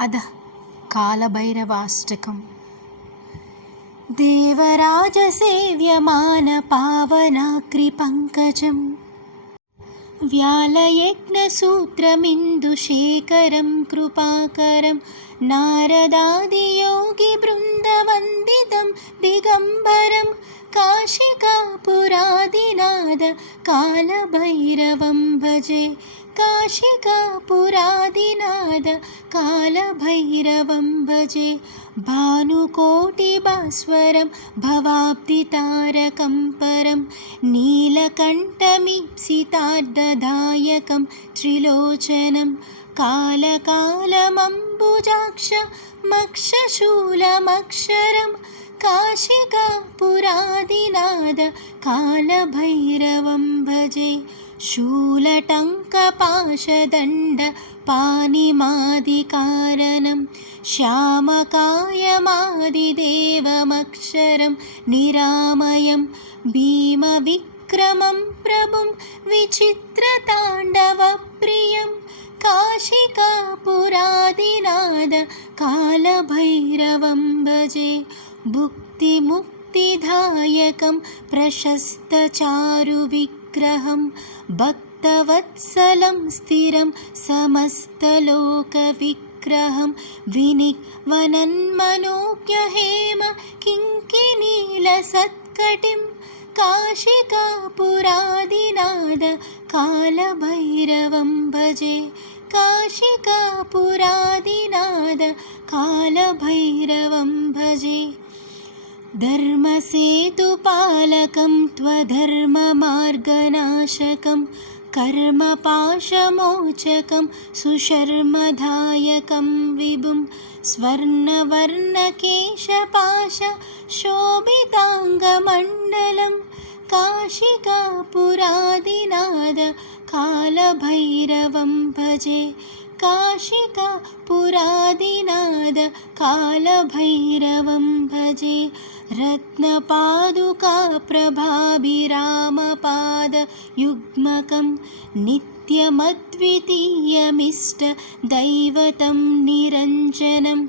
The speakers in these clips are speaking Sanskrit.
अधः कालभैरवाष्टकम्। देवराजसेव्यमानपावनाग्रिपङ्कजं व्यालयज्ञसूत्रमिन्दुशेखरं कृपाकरं नारदादियोगिवृन्दवन्दितं दिगम्बरं काशिकापुरादिनाथ कालभैरवं भजे। काशिकापुरादिनाथ कालभैरवं भजे। भानुकोटिभास्वरं भवाब्धितारकं परं नीलकण्ठमीप्सितार्धदायकं त्रिलोचनं कालकालमम्बुजाक्षमक्षशूलमक्षरं काशिकापुरादिनाथ कालभैरवं भजे। शूलटङ्कपाशदण्डपाणिमादिकारणं श्यामकायमादिदेवमक्षरं निरामयं भीमविक्रमं प्रभुं विचित्रताण्डवप्रियं काशिकापुरादिनाथ कालभैरवं भजे। भुक्तिमुक्तिदायकं प्रशस्तचारुविग्रहं भक्तवत्सलं स्थिरं समस्तलोकविग्रहं विनिवनन्मनोज्ञहेम किङ्किणीलसत्कटिं काशिकापुरादिनाथ कालभैरवं भजे। काशिकापुरादिनाथ कालभैरवं भजे। धर्मसेतुपालकं त्वधर्ममार्गनाशकं कर्मपाशमोचकं सुशर्मदायकं विभुं स्वर्णवर्णकेशपाशशोभिताङ्गमण्डलं काशिकापुरादिनाथ कालभैरवं भजे। काशिकापुरादिनाथ कालभैरवं भजे। रत्नपादुकाप्रभाभिरामपादयुग्मकं नित्यमद्वितीयमिष्टदैवतं निरञ्जनं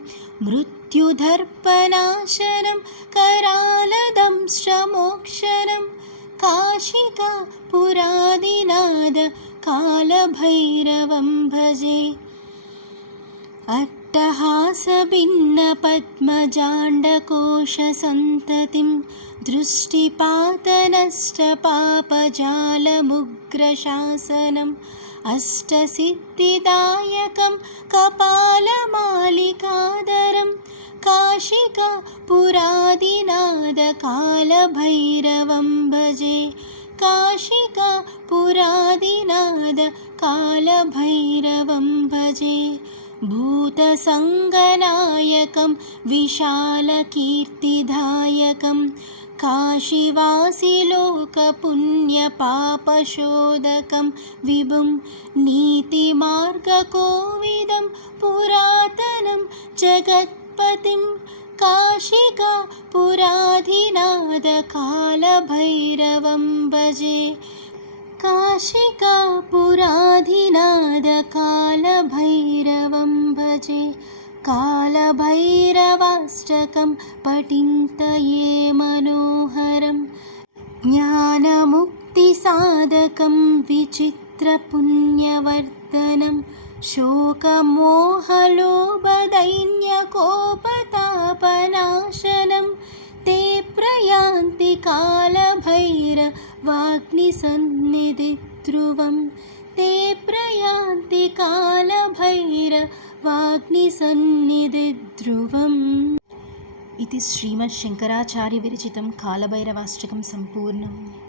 मृत्युदर्पनाशनं करालदंष्ट्रमोक्षरं काशिकापुरादिनाथ कालभैरवं भजे। अट्टहासभिन्नपद्मजाण्डकोशसन्ततिं दृष्टिपातनष्टपापजालमुग्रशासनम् अष्टसिद्धिदायकं कपालमालिकाधरं काशिकापुरादिनाथ कालभैरवं भजे। काशिकापुरादिनाथ कालभैरवं भजे। भूतसङ्गनायकं विशालकीर्तिदायकं काशीवासिलोकपुण्यपापशोधकं विभुं नीतिमार्गकोविदं पुरातनं जगत्पतिं काशिकापुरादिनाथ कालभैरवं भजे। काशिकापुरादिनाथ कालभैरवं भजे। कालभैरवाष्टकं पठिन्त ये मनोहरं ज्ञानमुक्तिसाधकं विचित्रपुण्यवर्धनं शोकमोहलोभदैन्यकोपतापनाशनं ते प्रयान्ति कालभैरवाग्निसन्निधिध्रुवं ते प्रयान्ति कालभैरवाग्निसन्निधिध्रुवम्। इति श्रीमद्शङ्कराचार्यविरचितं कालभैरवाष्टकं सम्पूर्णम्।